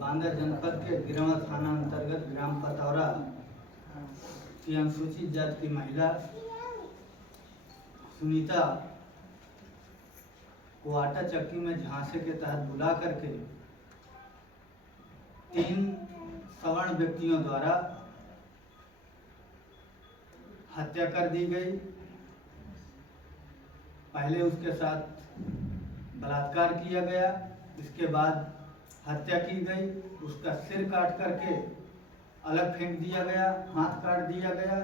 बांदा जनपद के गिरवा थाना अंतर्गत ग्राम पतौरा की अनुसूचित जाति की महिला सुनीता को आटा चक्की में झांसे के तहत बुला करके 3 सवर्ण व्यक्तियों द्वारा हत्या कर दी गई। पहले उसके साथ बलात्कार किया गया, इसके बाद हत्या की गई। उसका सिर काट करके अलग फेंक दिया गया, हाथ काट दिया गया,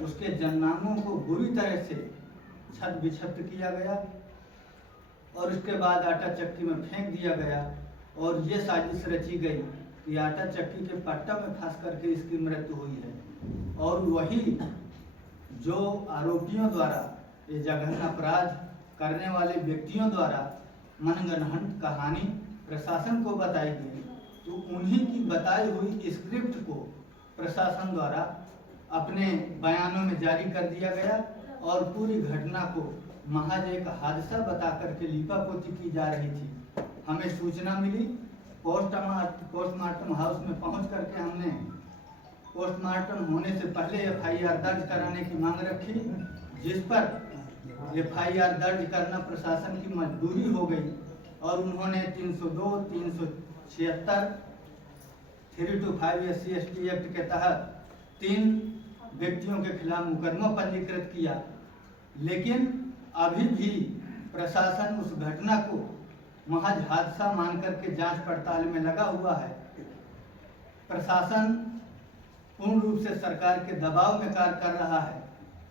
उसके जनांगों को बुरी तरह से छत बिछत किया गया और उसके बाद आटा चक्की में फेंक दिया गया। और ये साजिश रची गई कि आटा चक्की के पट्टा में फंस करके इसकी मृत्यु हुई है। और वही जो आरोपियों द्वारा ये जघन्य अपराध करने वाले व्यक्तियों द्वारा मनगढ़ंत कहानी प्रशासन को बताई गई, तो उन्हीं की बताई हुई स्क्रिप्ट को प्रशासन द्वारा अपने बयानों में जारी कर दिया गया और पूरी घटना को महज एक हादसा बता करके लीपापोती की जा रही थी। हमें सूचना मिली, पोस्टमार्टम हाउस में पहुंच करके हमने पोस्टमार्टम होने से पहले एफआईआर दर्ज कराने की मांग रखी, जिस पर एफआईआर दर्ज करना प्रशासन की मजबूरी हो गई और उन्होंने 302, 376, 325 SC/ST एक्ट के तहत 3 व्यक्तियों के खिलाफ मुकदमा पंजीकृत किया। लेकिन अभी भी प्रशासन उस घटना को महज हादसा मानकर के जांच पड़ताल में लगा हुआ है। प्रशासन पूर्ण रूप से सरकार के दबाव में कार्य कर रहा है।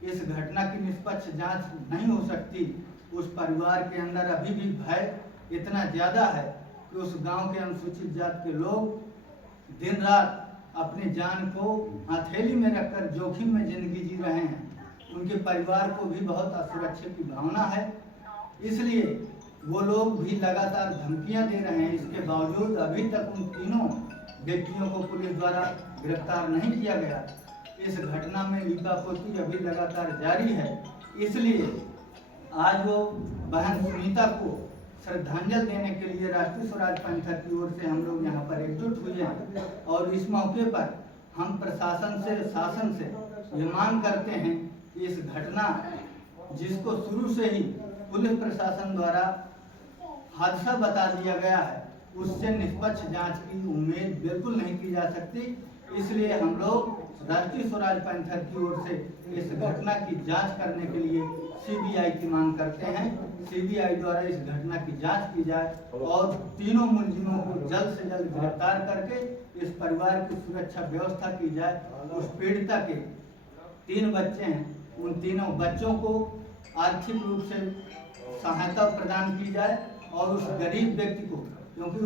इस घटना की निष्पक्ष जांच नहीं हो सकती। उस परिवार के अंदर अभी भी भय इतना ज़्यादा है कि उस गांव के अनुसूचित जाति के लोग दिन रात अपनी जान को हथेली में रखकर जोखिम में जिंदगी जी रहे हैं। उनके परिवार को भी बहुत असुरक्षा की भावना है, इसलिए वो लोग भी लगातार धमकियां दे रहे हैं। इसके बावजूद अभी तक उन तीनों व्यक्तियों को पुलिस द्वारा गिरफ्तार नहीं किया गया। इस घटना में लीपापोती अभी लगातार जारी है। इसलिए आज वो बहन सुनीता को श्रद्धांजलि देने के लिए राष्ट्रीय स्वराज पंथ की ओर से हम लोग यहाँ पर एकजुट हुए हैं। और इस मौके पर हम प्रशासन से, शासन से ये मांग करते हैं कि इस घटना जिसको शुरू से ही पुलिस प्रशासन द्वारा हादसा बता दिया गया है, उससे निष्पक्ष जांच की उम्मीद बिल्कुल नहीं की जा सकती। इसलिए हम लोग राष्ट्रीय स्वराज पंथ की ओर से इस घटना की जांच करने के लिए सीबीआई की मांग करते हैं। सीबीआई द्वारा इस घटना की जांच की जाए और तीनों मुलजिमों को जल्द से जल्द गिरफ्तार करके इस परिवार की सुरक्षा व्यवस्था की जाए। उस पीड़िता के 3 बच्चे हैं, उन तीनों बच्चों को आर्थिक रूप से सहायता प्रदान की जाए और उस गरीब व्यक्ति को, क्योंकि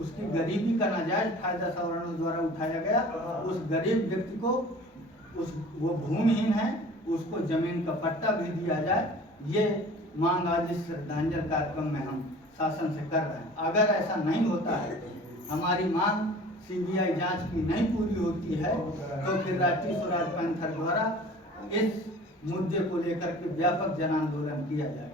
उसकी गरीबी का नाजायज फायदा सवर्णों द्वारा उठाया गया, उस गरीब व्यक्ति को वो भूमिहीन है, उसको जमीन का पट्टा भी दिया जाए। ये मांग आज इस श्रद्धांजलि कार्यक्रम में हम शासन से कर रहे हैं। अगर ऐसा नहीं होता है, हमारी मांग सीबीआई जांच की नहीं पूरी होती है, तो फिर राष्ट्रीय स्वराज पंथ द्वारा इस मुद्दे को लेकर के व्यापक जन आंदोलन किया जाए।